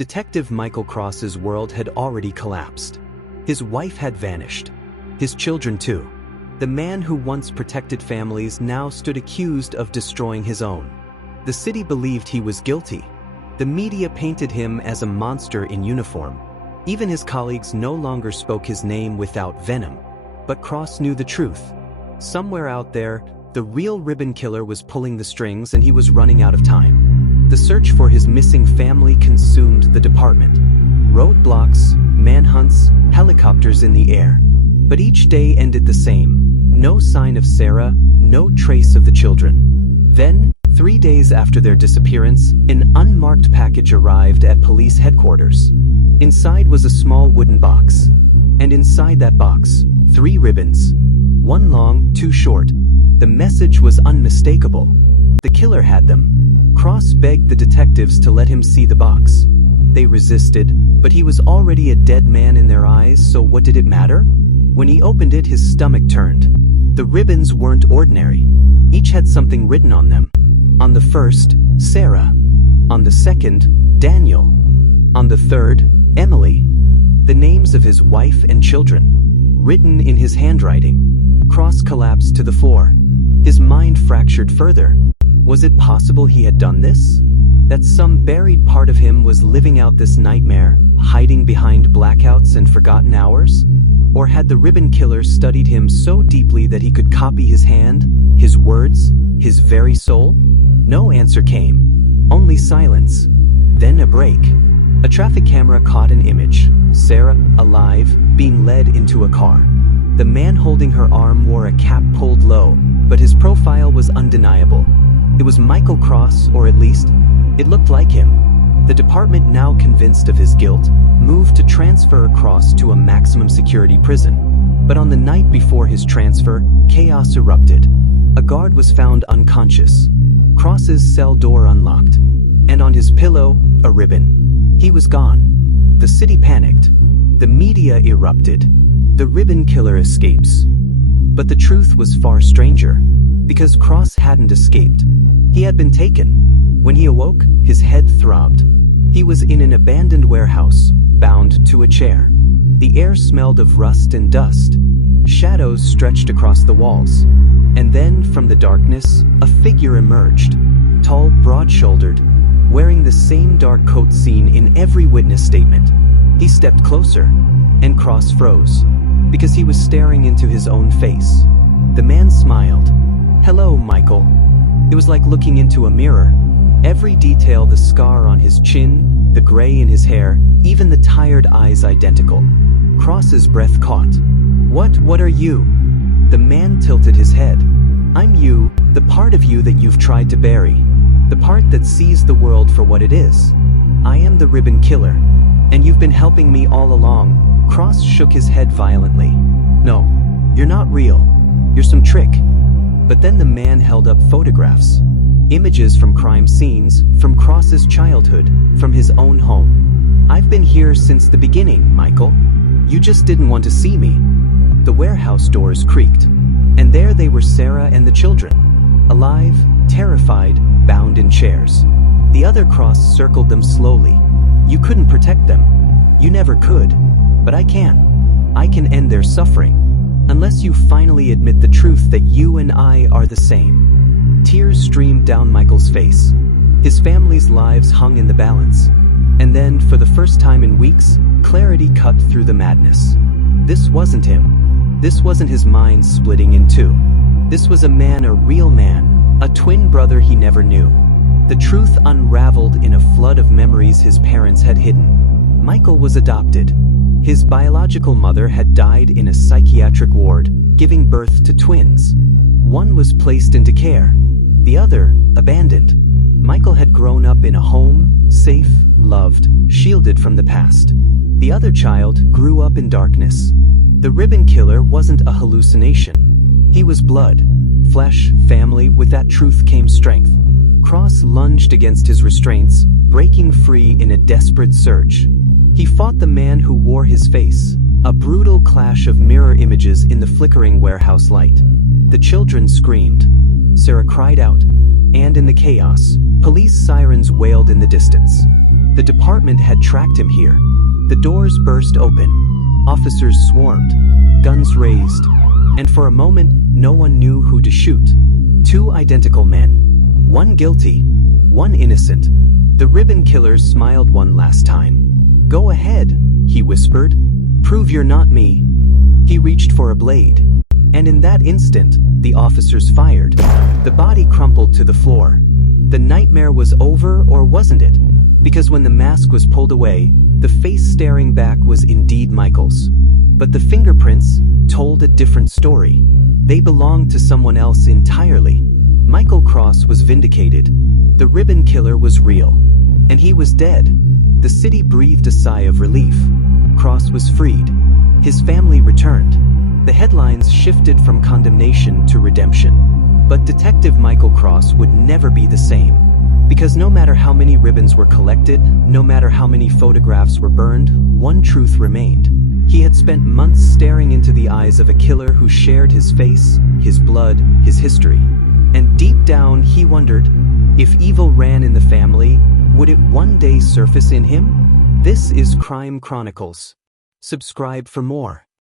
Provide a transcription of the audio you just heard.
Detective Michael Cross's world had already collapsed. His wife had vanished. His children too. The man who once protected families now stood accused of destroying his own. The city believed he was guilty. The media painted him as a monster in uniform. Even his colleagues no longer spoke his name without venom. But Cross knew the truth. Somewhere out there, the real ribbon killer was pulling the strings and he was running out of time. The search for his missing family consumed the department. Roadblocks, manhunts, helicopters in the air. But each day ended the same. No sign of Sarah, no trace of the children. Then, 3 days after their disappearance, an unmarked package arrived at police headquarters. Inside was a small wooden box. And inside that box, 3 ribbons. One long, 2 short. The message was unmistakable. The killer had them. Cross begged the detectives to let him see the box. They resisted, but he was already a dead man in their eyes, so what did it matter? When he opened it, his stomach turned. The ribbons weren't ordinary. Each had something written on them. On the first, Sarah. On the second, Daniel. On the third, Emily. The names of his wife and children, written in his handwriting. Cross collapsed to the floor. His mind fractured further. Was it possible he had done this? That some buried part of him was living out this nightmare, hiding behind blackouts and forgotten hours? Or had the ribbon killer studied him so deeply that he could copy his hand, his words, his very soul? No answer came. Only silence. Then a break. A traffic camera caught an image. Sarah, alive, being led into a car. The man holding her arm wore a cap pulled low, but his profile was undeniable. It was Michael Cross, or at least, it looked like him. The department, now convinced of his guilt, moved to transfer Cross to a maximum security prison. But on the night before his transfer, chaos erupted. A guard was found unconscious. Cross's cell door unlocked. And on his pillow, a ribbon. He was gone. The city panicked. The media erupted. The ribbon killer escapes. But the truth was far stranger. Because Cross hadn't escaped. He had been taken. When he awoke, his head throbbed. He was in an abandoned warehouse, bound to a chair. The air smelled of rust and dust. Shadows stretched across the walls. And then, from the darkness, a figure emerged. Tall, broad-shouldered, wearing the same dark coat seen in every witness statement. He stepped closer, and Cross froze, because he was staring into his own face. The man smiled. "Hello, Michael." It was like looking into a mirror. Every detail, the scar on his chin, the gray in his hair, even the tired eyes identical. Cross's breath caught. What are you?" The man tilted his head. "I'm you, the part of you that you've tried to bury. The part that sees the world for what it is. I am the ribbon killer. And you've been helping me all along." Cross shook his head violently. "No, you're not real. You're some trick." But then the man held up photographs. Images from crime scenes, from Cross's childhood, from his own home. "I've been here since the beginning, Michael. You just didn't want to see me." The warehouse doors creaked. And there they were, Sarah and the children. Alive, terrified, bound in chairs. The other Cross circled them slowly. "You couldn't protect them. You never could. But I can. I can end their suffering. Unless you finally admit the truth that you and I are the same." Tears streamed down Michael's face. His family's lives hung in the balance. And then, for the first time in weeks, clarity cut through the madness. This wasn't him. This wasn't his mind splitting in two. This was a man, a real man, a twin brother he never knew. The truth unraveled in a flood of memories his parents had hidden. Michael was adopted. His biological mother had died in a psychiatric ward, giving birth to twins. One was placed into care. The other, abandoned. Michael had grown up in a home, safe, loved, shielded from the past. The other child grew up in darkness. The ribbon killer wasn't a hallucination. He was blood, flesh, family. With that truth came strength. Cross lunged against his restraints, breaking free in a desperate search. He fought the man who wore his face, a brutal clash of mirror images in the flickering warehouse light. The children screamed. Sarah cried out. And in the chaos, police sirens wailed in the distance. The department had tracked him here. The doors burst open. Officers swarmed, guns raised, and for a moment, no one knew who to shoot. Two identical men. One guilty, one innocent. The ribbon killers smiled one last time. "Go ahead," he whispered. "Prove you're not me." He reached for a blade. And in that instant, the officers fired. The body crumpled to the floor. The nightmare was over, or wasn't it? Because when the mask was pulled away, the face staring back was indeed Michael's. But the fingerprints told a different story. They belonged to someone else entirely. Michael Cross was vindicated. The ribbon killer was real. And he was dead. The city breathed a sigh of relief. Cross was freed. His family returned. The headlines shifted from condemnation to redemption. But Detective Michael Cross would never be the same. Because no matter how many ribbons were collected, no matter how many photographs were burned, one truth remained. He had spent months staring into the eyes of a killer who shared his face, his blood, his history. And deep down, he wondered, if evil ran in the family, would it one day surface in him? This is Crime Chronicles. Subscribe for more.